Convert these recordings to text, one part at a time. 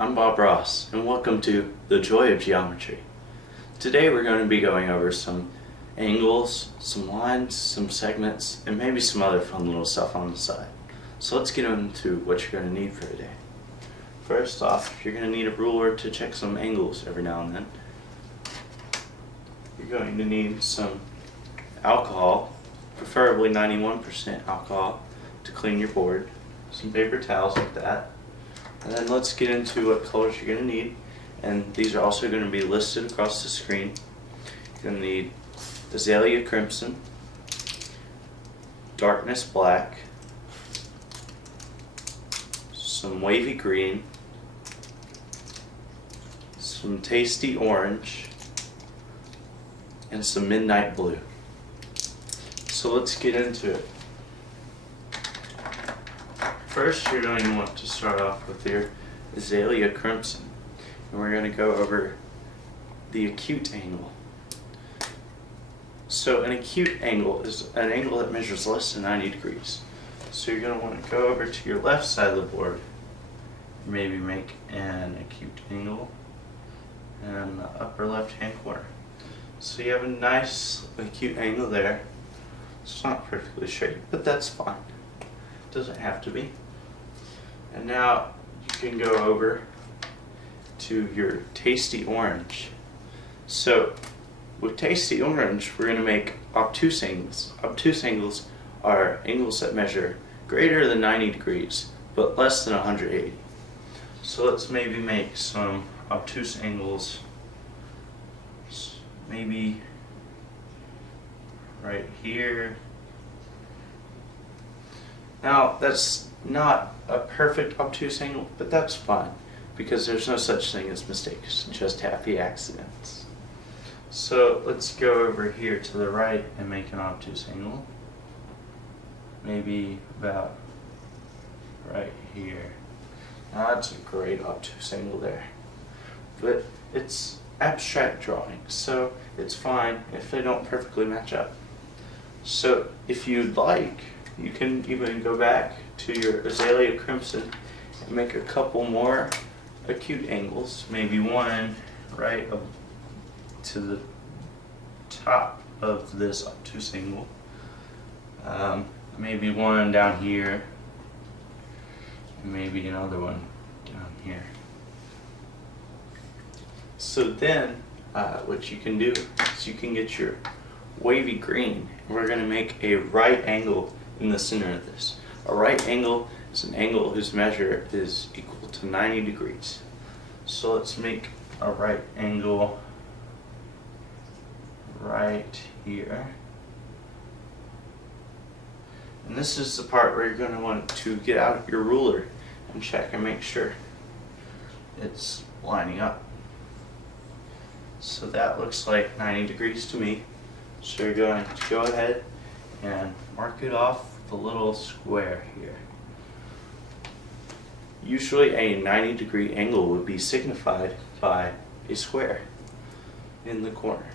I'm Bob Ross, and welcome to The Joy of Geometry. Today we're going to be going over some angles, some lines, some segments, and maybe some other fun little stuff on the side. So let's get into what you're going to need for today. First off, you're going to need a ruler to check some angles every now and then. You're going to need some alcohol, preferably 91% alcohol, to clean your board. Some paper towels like that. And then let's get into what colors you're going to need. And these are also going to be listed across the screen. You're going to need azalea crimson, darkness black, some wavy green, some tasty orange, and some midnight blue. So let's get into it. First, you're going to want to start off with your azalea crimson, and we're going to go over the acute angle. So an acute angle is an angle that measures less than 90 degrees. So you're going to want to go over to your left side of the board, maybe make an acute angle in the upper left hand corner. So you have a nice acute angle there. It's not perfectly straight, but that's fine. It doesn't have to be. And now you can go over to your tasty orange. So with tasty orange, we're going to make obtuse angles. Obtuse angles are angles that measure greater than 90 degrees, but less than 180. So let's maybe make some obtuse angles, maybe right here. Now that's not a perfect obtuse angle, but that's fine because there's no such thing as mistakes, just happy accidents. So let's go over here to the right and make an obtuse angle. Maybe about right here. Now that's a great obtuse angle there. But it's abstract drawing, so it's fine if they don't perfectly match up. So if you'd like, you can even go back to your azalea crimson and make a couple more acute angles, maybe one right up to the top of this obtuse angle, maybe one down here, and maybe another one down here. So then what you can do is you can get your wavy green, and we're going to make a right angle in the center of this. A right angle is an angle whose measure is equal to 90 degrees. So let's make a right angle right here. And this is the part where you're going to want to get out your ruler and check and make sure it's lining up. So that looks like 90 degrees to me. So you're going to go ahead and mark it off the little square here. Usually a 90-degree angle would be signified by a square in the corner.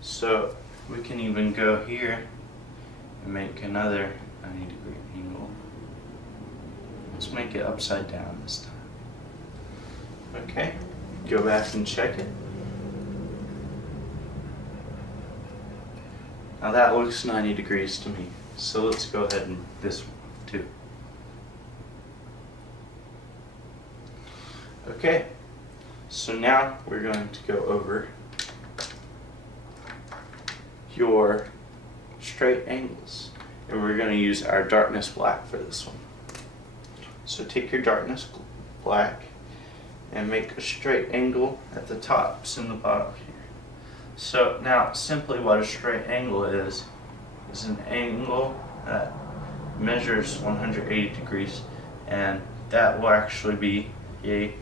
So we can even go here and make another 90-degree angle. Let's make it upside down this time. Okay, go back and check it. Now that looks 90 degrees to me. So let's go ahead and this one too. Okay, so now we're going to go over your straight angles. And we're going to use our darkness black for this one. So take your darkness black and make a straight angle at the tops and the bottom here. So now simply what a straight angle is an angle that measures 180 degrees, and that will actually be a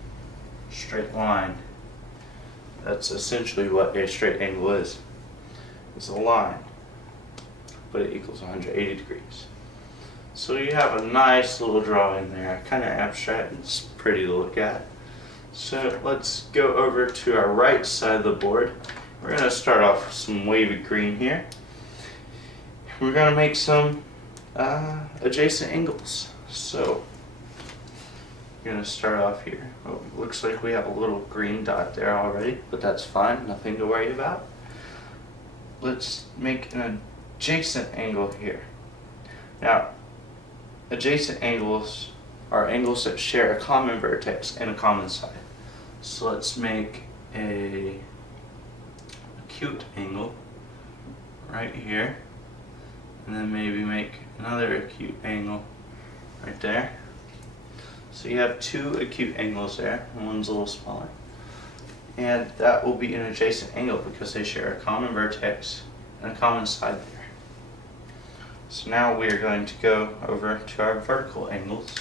straight line. That's essentially what a straight angle is. It's a line, but it equals 180 degrees. So you have a nice little drawing there, kind of abstract, it's pretty to look at. So let's go over to our right side of the board. We're going to start off with some wavy green here. We're going to make some adjacent angles. So You're going to start off here. Oh, looks like we have a little green dot there already, but that's fine, nothing to worry about. Let's make an adjacent angle here. Now, adjacent angles are angles that share a common vertex and a common side. So let's make a acute angle right here, and then maybe make another acute angle right there. So you have two acute angles there, and one's a little smaller. And that will be an adjacent angle because they share a common vertex and a common side there. So now we are going to go over to our vertical angles.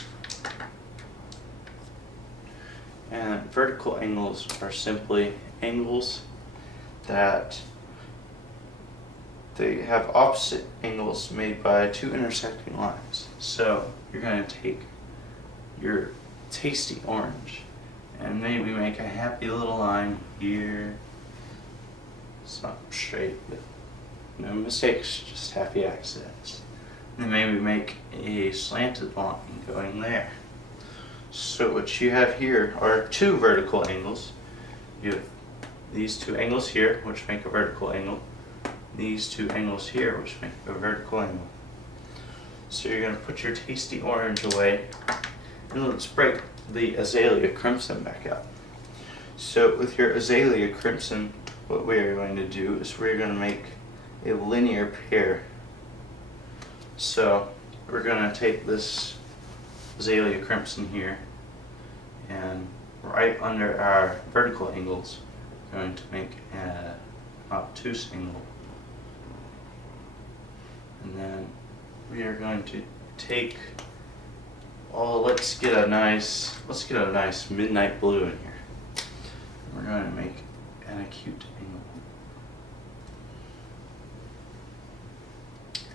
And vertical angles are simply angles that they have opposite angles made by two intersecting lines. So you're going to take your tasty orange and maybe make a happy little line here. It's not straight, but no mistakes, just happy accidents. And then maybe make a slanted line going there. So what you have here are two vertical angles. You have these two angles here, which make a vertical angle. These two angles here, which make a vertical angle. So you're going to put your tasty orange away, and let's break the azalea crimson back out. So with your azalea crimson, what we are going to do is we're going to make a linear pair. So we're going to take this azalea crimson here, and right under our vertical angles, we're going to make an obtuse angle. And then we are going to take, let's get a nice midnight blue in here. We're going to make an acute angle.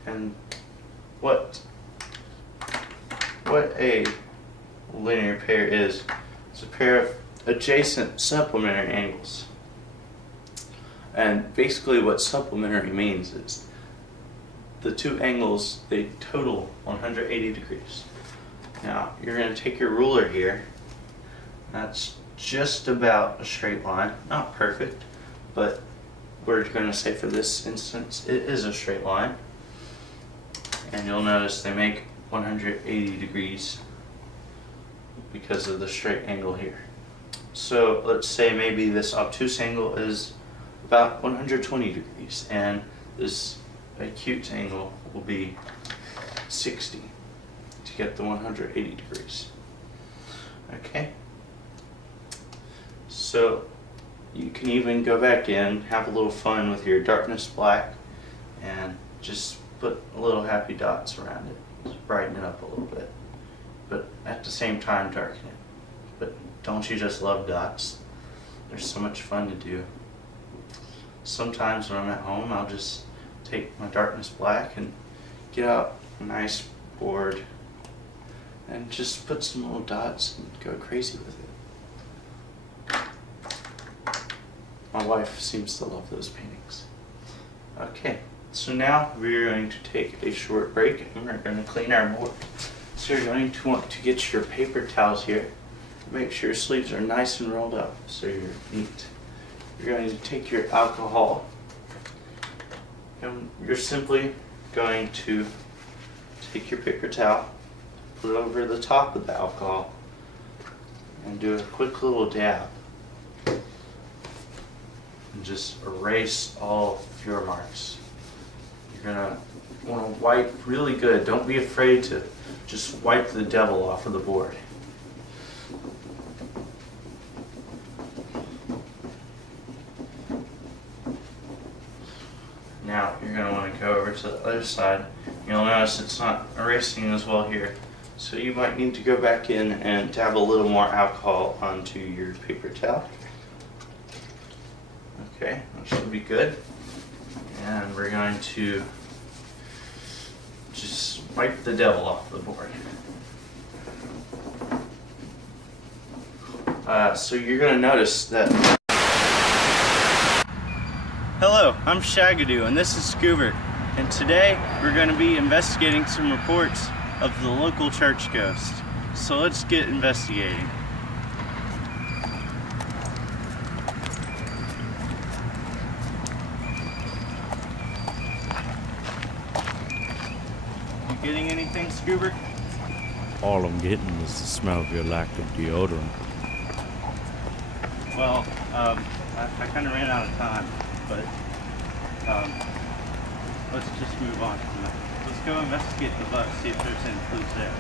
And what a linear pair is a pair of adjacent supplementary angles. And basically what supplementary means is the two angles, they total 180 degrees. Now you're going to take your ruler here. That's just about a straight line, not perfect, but we're going to say for this instance it is a straight line. And you'll notice they make 180 degrees because of the straight angle here. So let's say maybe this obtuse angle is about 120 degrees and this acute angle will be 60 to get the 180 degrees. Okay? So you can even go back in, have a little fun with your darkness black, and just put little happy dots around it. Just brighten it up a little bit, but at the same time darken it. But don't you just love dots? They're so much fun to do. Sometimes when I'm at home, I'll just take my darkness black and get out a nice board and just put some little dots and go crazy with it. My wife seems to love those paintings. Okay. So now we're going to take a short break and we're going to clean our board. So you're going to want to get your paper towels here. Make sure your sleeves are nice and rolled up so you're neat. You're going to take your alcohol and you're simply going to take your paper towel, put it over the top of the alcohol, and do a quick little dab. And just erase all of your marks. You're going to want to wipe really good. Don't be afraid to just wipe the devil off of the board. Now you're going to want to go over to the other side. You'll notice it's not erasing as well here. So you might need to go back in and dab a little more alcohol onto your paper towel. Okay, that should be good. And we're going to just wipe the devil off the board. So you're going to notice that... Hello, I'm Shagadoo and this is Scoobert. And today we're going to be investigating some reports of the local church ghost. So let's get investigating. You getting anything, Scuba? All I'm getting is the smell of your lack of deodorant. Well, I kind of ran out of time, but let's just move on from that. Let's go investigate the butt, see if there's any clues there.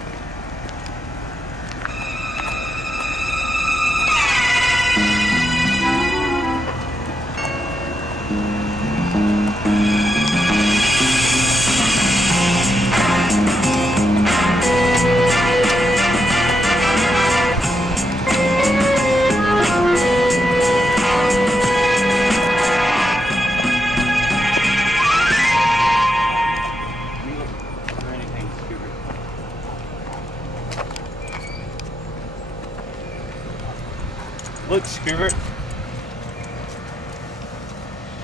Look, Scuba.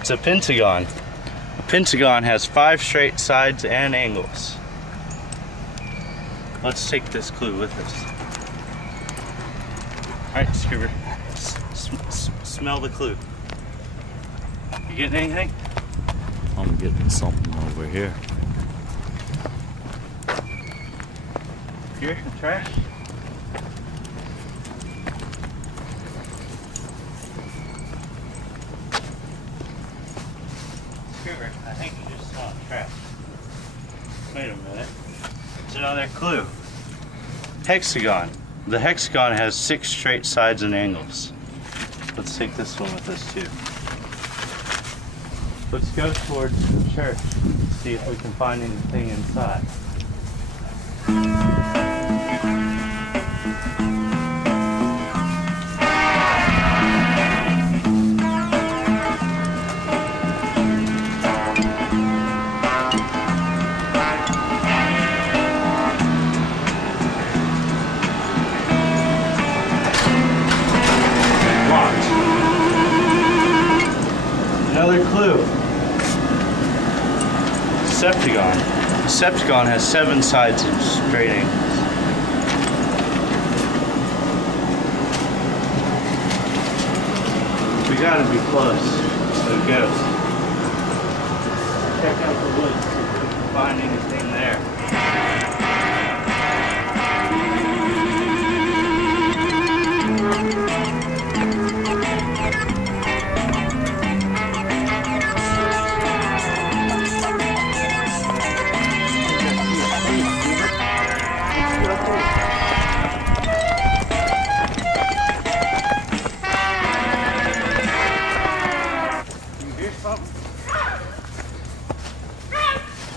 It's a pentagon. A pentagon has 5 straight sides and angles. Let's take this clue with us. Alright, Scuba. Smell the clue. You getting anything? I'm getting something over here. Here, the trash? I think you just saw a trap. Wait a minute. It's another clue. Hexagon. The hexagon has 6 straight sides and angles. Let's take this one with us too. Let's go towards the church, see if we can find anything inside. Another clue. Septagon. Septagon has 7 sides and straight angles. We gotta be close to the ghost. Check out the woods, see if we can find anything there.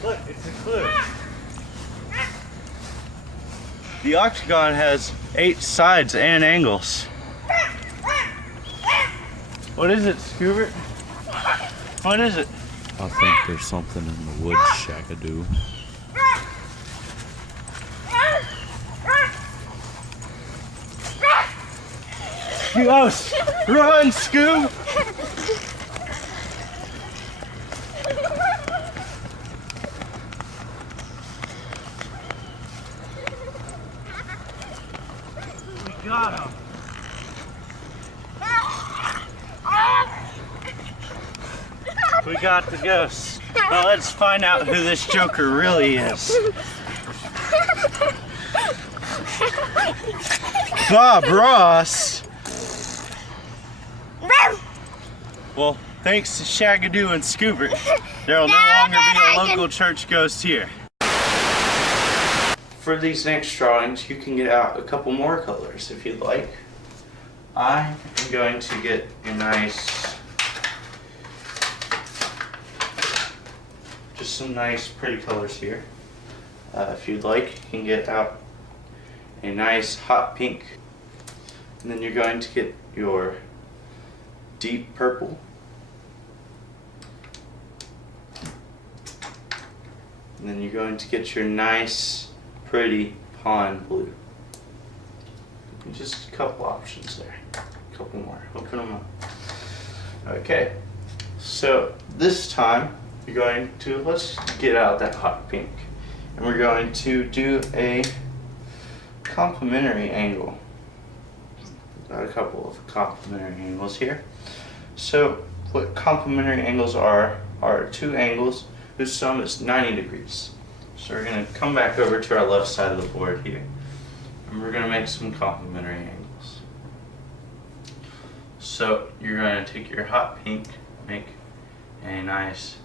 Look, it's a clue. The octagon has 8 sides and angles. What is it, Scuba? What is it? I think there's something in the woods, Shagadoo. Ghost! Run, Scoob! We got him. We got the ghost. Well, let's find out who this Joker really is. Bob Ross. Well, thanks to Shagadoo and Scoobert, there will no longer be a local church ghost here. For these next drawings, you can get out a couple more colors if you'd like. I am going to get a nice, just some nice pretty colors here. If you'd like, you can get out a nice hot pink, and then you're going to get your deep purple, and then you're going to get your nice pretty pond blue. Just a couple options there, a couple more, open them up. Okay, so this time you're going to, let's get out that hot pink, and we're going to do a complementary angle. Got a couple of complementary angles here. So what complementary angles are two angles whose sum is 90 degrees. So we're going to come back over to our left side of the board here, and we're going to make some complementary angles. So you're going to take your hot pink, make a nice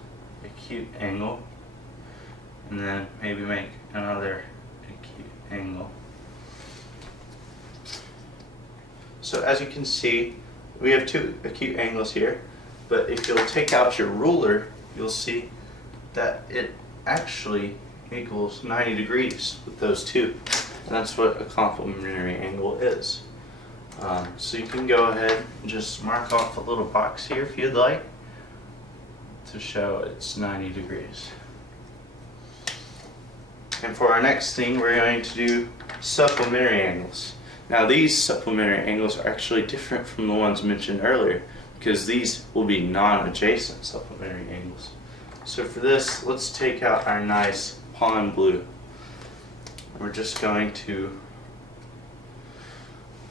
acute angle, and then maybe make another acute angle. So as you can see, we have two acute angles here, but if you'll take out your ruler, you'll see that it actually equals 90 degrees with those two. And that's what a complementary angle is. So you can go ahead and just mark off a little box here if you'd like to show it's 90 degrees. And for our next thing, we're going to do supplementary angles. Now these supplementary angles are actually different from the ones mentioned earlier, because these will be non-adjacent supplementary angles. So for this, let's take out our nice pond blue. We're just going to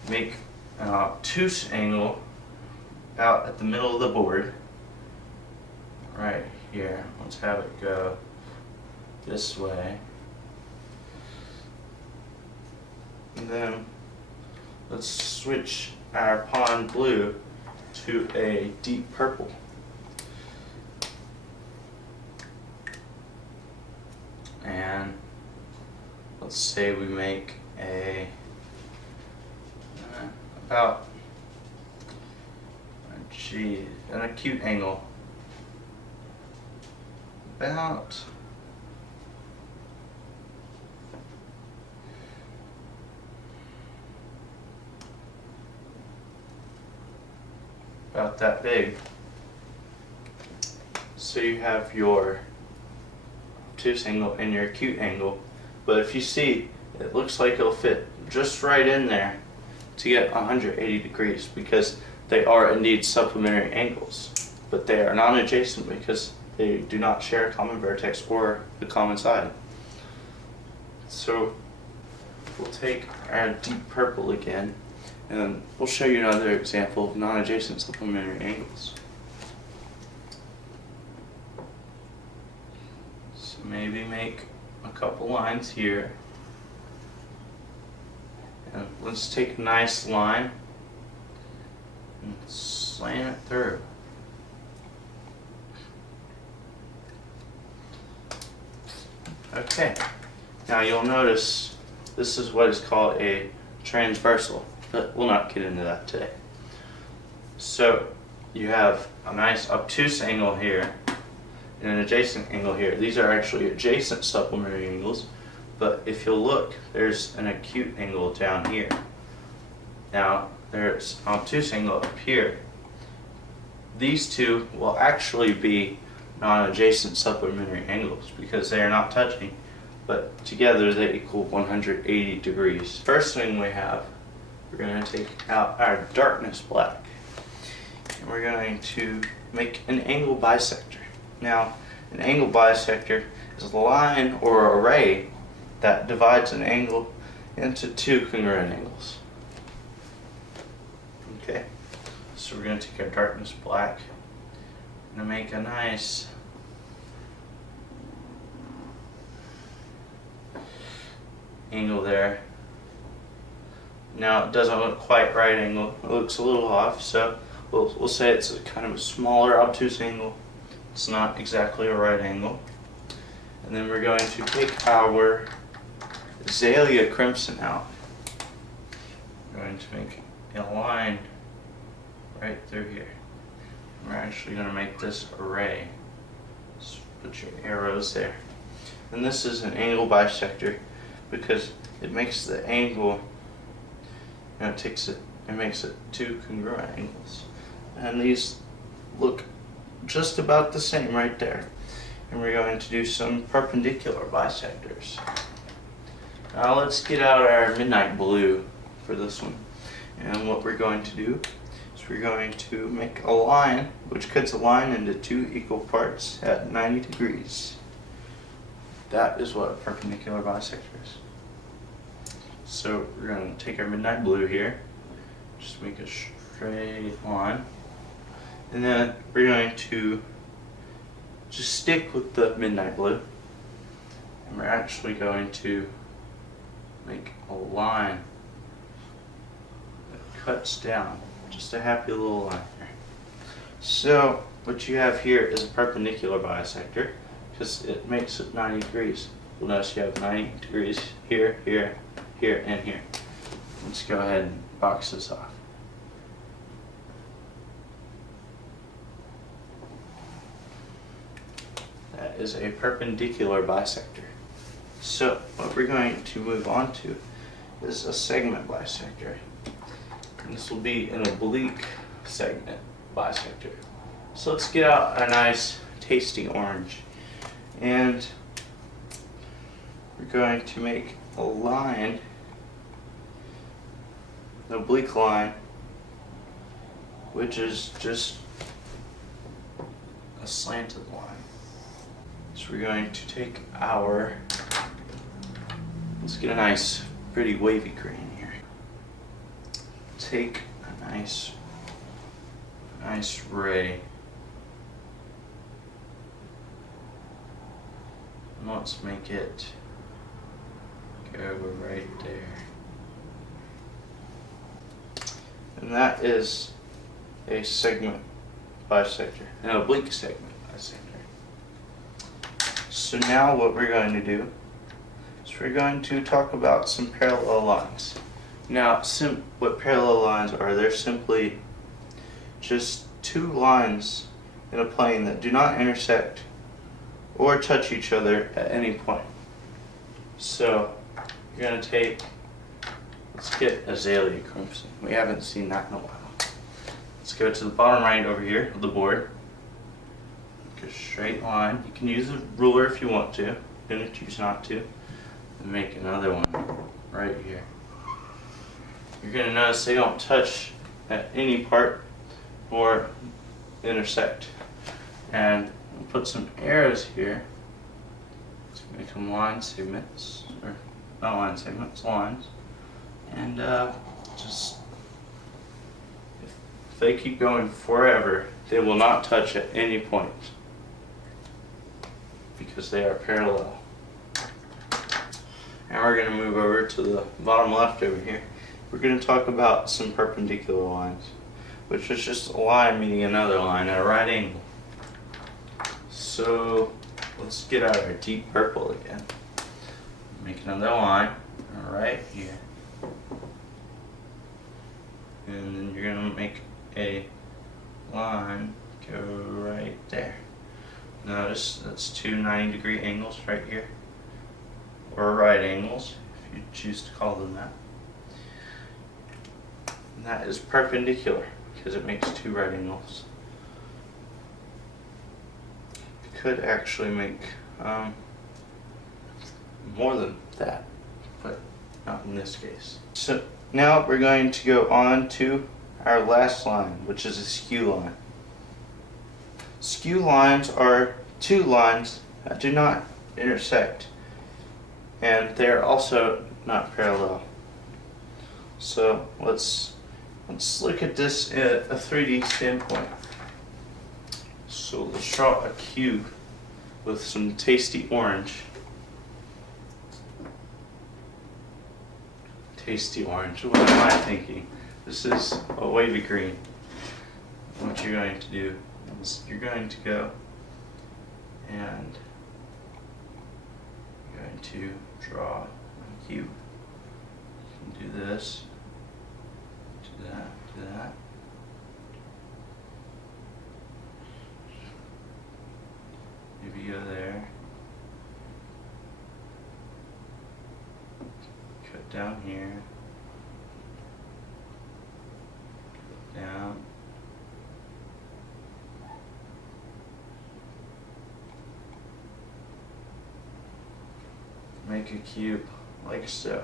make an obtuse angle out at the middle of the board, right here. Let's have it go this way. And then let's switch our pond blue to a deep purple. And let's say we make a an acute angle about that big. So you have your obtuse angle and your acute angle, but if you see, it looks like it'll fit just right in there to get 180 degrees, because they are indeed supplementary angles, but they are non-adjacent because they do not share a common vertex or a common side. So we'll take our deep purple again, and we'll show you another example of non-adjacent supplementary angles. So maybe make a couple lines here. And let's take a nice line and slant it through. Okay, now you'll notice this is what is called a transversal, but we'll not get into that today. So you have a nice obtuse angle here and an adjacent angle here. These are actually adjacent supplementary angles, but if you'll look, there's an acute angle down here. Now there's an obtuse angle up here. These two will actually be non-adjacent supplementary angles because they are not touching, but together they equal 180 degrees. First thing we have, we're going to take out our darkness black, and we're going to make an angle bisector. Now, an angle bisector is a line or a ray that divides an angle into two congruent angles. Okay, so we're going to take our darkness black and make a nice angle there. Now it doesn't look quite right angle, it looks a little off, so we'll say it's a kind of a smaller obtuse angle. It's not exactly a right angle. And then we're going to take our azalea crimson out. We're going to make a line right through here. We're actually going to make this a ray. Just put your arrows there. And this is an angle bisector because it makes the angle, it makes it two congruent angles. And these look just about the same right there. And we're going to do some perpendicular bisectors. Now let's get out our midnight blue for this one. And what we're going to do is we're going to make a line which cuts a line into two equal parts at 90 degrees. That is what a perpendicular bisector is. So we're going to take our midnight blue here, just make a straight line, and then we're going to just stick with the midnight blue, and we're actually going to make a line that cuts down, just a happy little line here. So what you have here is a perpendicular bisector, because it makes it 90 degrees. You'll notice you have 90 degrees here, here, here, and here. Let's go ahead and box this off. That is a perpendicular bisector. So what we're going to move on to is a segment bisector. And this will be an oblique segment bisector. So let's get out a nice tasty orange, and we're going to make a line, an oblique line, which is just a slanted line. So we're going to take our, let's get a nice pretty wavy green here. Take a nice ray, and let's make it go right there. And that is a segment bisector, an oblique segment bisector. So now what we're going to do is we're going to talk about some parallel lines. Now, what parallel lines are, they're simply just two lines in a plane that do not intersect or touch each other at any point. So you're going to take, let's get azalea crimson. We haven't seen that in a while. Let's go to the bottom right over here of the board. Make a straight line. You can use a ruler if you want to. You're going to choose not to. And make another one right here. You're going to notice they don't touch at any part or intersect. And we'll put some arrows here to make them line segments, or not line segments, lines. And just, if they keep going forever, they will not touch at any point because they are parallel. And we're going to move over to the bottom left over here. We're going to talk about some perpendicular lines, which is just a line meeting another line at a right angle. So let's get out our deep purple again. Make another line right here. And then you're going to make a line go right there. Notice that's two 90-degree angles right here, or right angles if you choose to call them that. And that is perpendicular because it makes two right angles. You could actually make more than that, but not in this case. So now we're going to go on to our last line, which is a skew line. Skew lines are two lines that do not intersect, and they are also not parallel. So let's look at this at a 3D standpoint. So let's draw a cube with some tasty orange. Tasty orange. What am I thinking? This is a wavy green. What you're going to do is you're going to go and you're going to draw a cube. You can do this, do that, do that. Maybe go there. Cut down here. Cut down. Make a cube like so.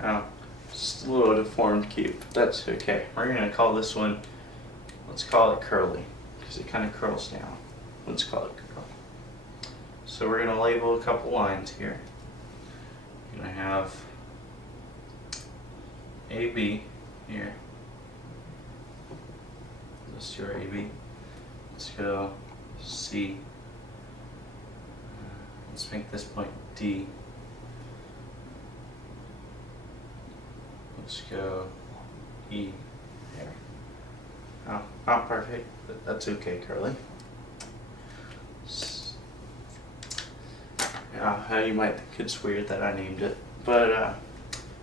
Now, just a little deformed cube. That's okay. We're going to call this one, let's call it curly, because it kind of curls down. Let's call it curly. So we're going to label a couple lines here. You're going to have AB here. This is your AB. Let's go C. Let's make this point D. Let's go E there. Oh, not perfect, but that's okay, Curly. You might think it's weird that I named it, but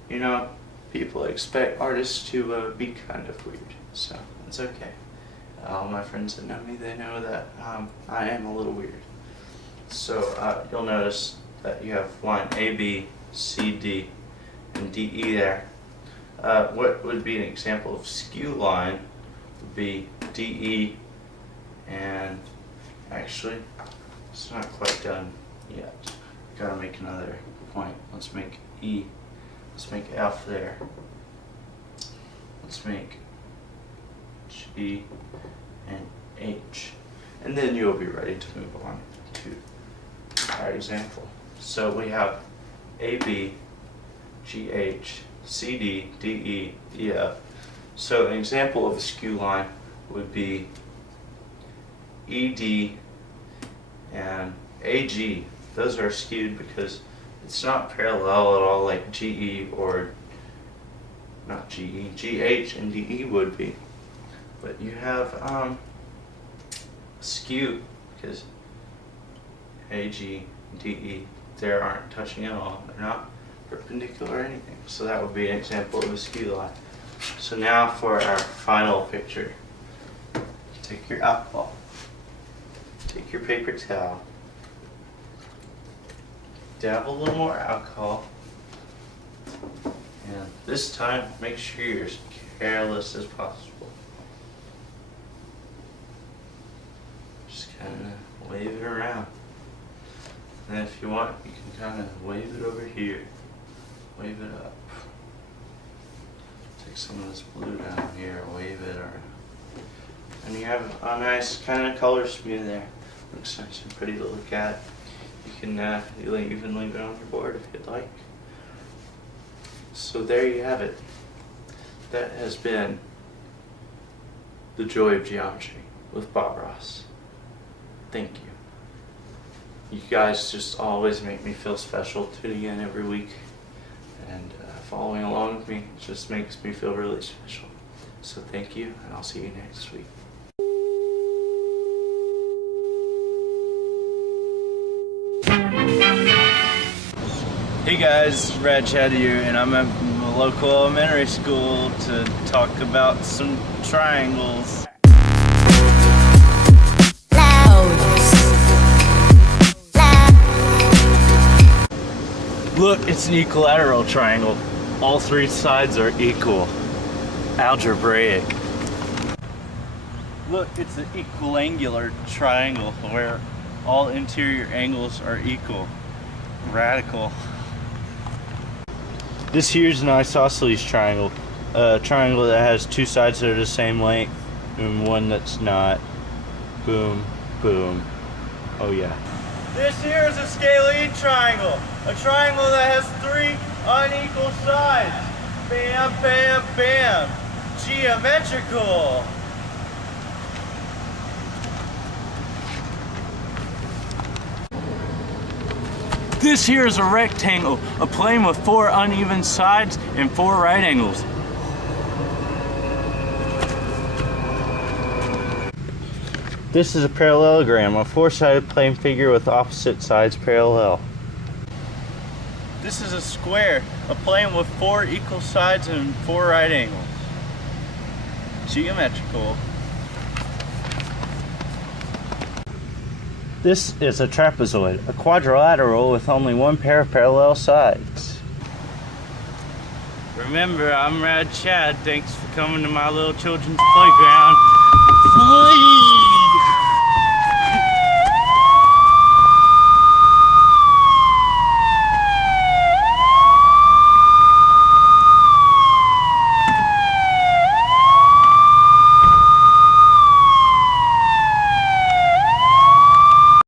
you know, people expect artists to be kind of weird, so it's okay. All my friends that know me, they know that I am a little weird. So you'll notice that you have line A, B, C, D, and D, E there. What would be an example of skew line would be D, E, and actually, it's not quite done yet. Gotta make another point. Let's make E. Let's make F there. Let's make G and H. And then you'll be ready to move on to our example. So we have A, B, G, H, C, D, D, E, E, F. So an example of a skew line would be E, D, and A, G. Those are skewed because it's not parallel at all like GE or not GE, GH and DE would be. But you have skew because AG, DE, they aren't touching at all. They're not perpendicular or anything. So that would be an example of a skew line. So now for our final picture. Take your alcohol. Take your paper towel. Dab a little more alcohol, and this time make sure you're as careless as possible. Just kind of wave it around, and if you want you can kind of wave it over here, wave it up, take some of this blue down here, wave it around, and you have a nice kind of color smear there. Looks nice and pretty to look at. You can even leave it on your board if you'd like. So there you have it. That has been The Joy of Geometry with Bob Ross. Thank you. You guys just always make me feel special tuning in every week and following along with me. It just makes me feel really special. So thank you, and I'll see you next week. Hey guys, Rad Chad here, and I'm at the local elementary school to talk about some triangles. Look, it's an equilateral triangle. All three sides are equal. Algebraic. Look, it's an equiangular triangle where all interior angles are equal. Radical. This here's an isosceles triangle, a triangle that has two sides that are the same length and one that's not. Boom, boom. Oh yeah. This here is a scalene triangle, a triangle that has three unequal sides. Bam, bam, bam. Geometrical. This here is a rectangle, a plane with four uneven sides and four right angles. This is a parallelogram, a four-sided plane figure with opposite sides parallel. This is a square, a plane with four equal sides and four right angles. Geometrical. This is a trapezoid, a quadrilateral with only one pair of parallel sides. Remember, I'm Rad Chad. Thanks for coming to my little children's playground.